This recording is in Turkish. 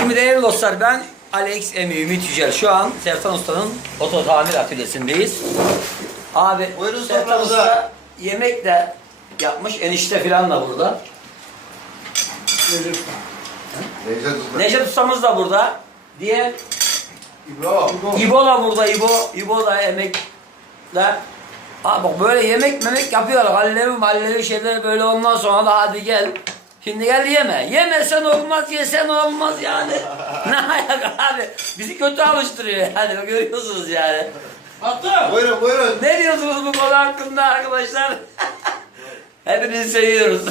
Şimdi değerli dostlar, ben Alex Emi Ümit Yücel. Şu an Sertan Usta'nın oto tamir atölyesindeyiz. Abi Buyurun Sertan soframıza. Usta yemek de yapmış. Enişte filan da burada. Necdet Ustamız da burada. Diğer İbo da burada, İbo da emekler. Abi bak böyle yemek memek yapıyorlar. Hallevi şeyler böyle, ondan sonra da hadi gel. Şimdi gel yeme. Yemesen olmaz, yesen olmaz yani. Ne ayak abi. Bizi kötü alıştırıyor yani. Görüyorsunuz yani. Hatta. Buyurun buyurun. Ne diyorsunuz bu konu hakkında arkadaşlar? Hepinizi seviyoruz.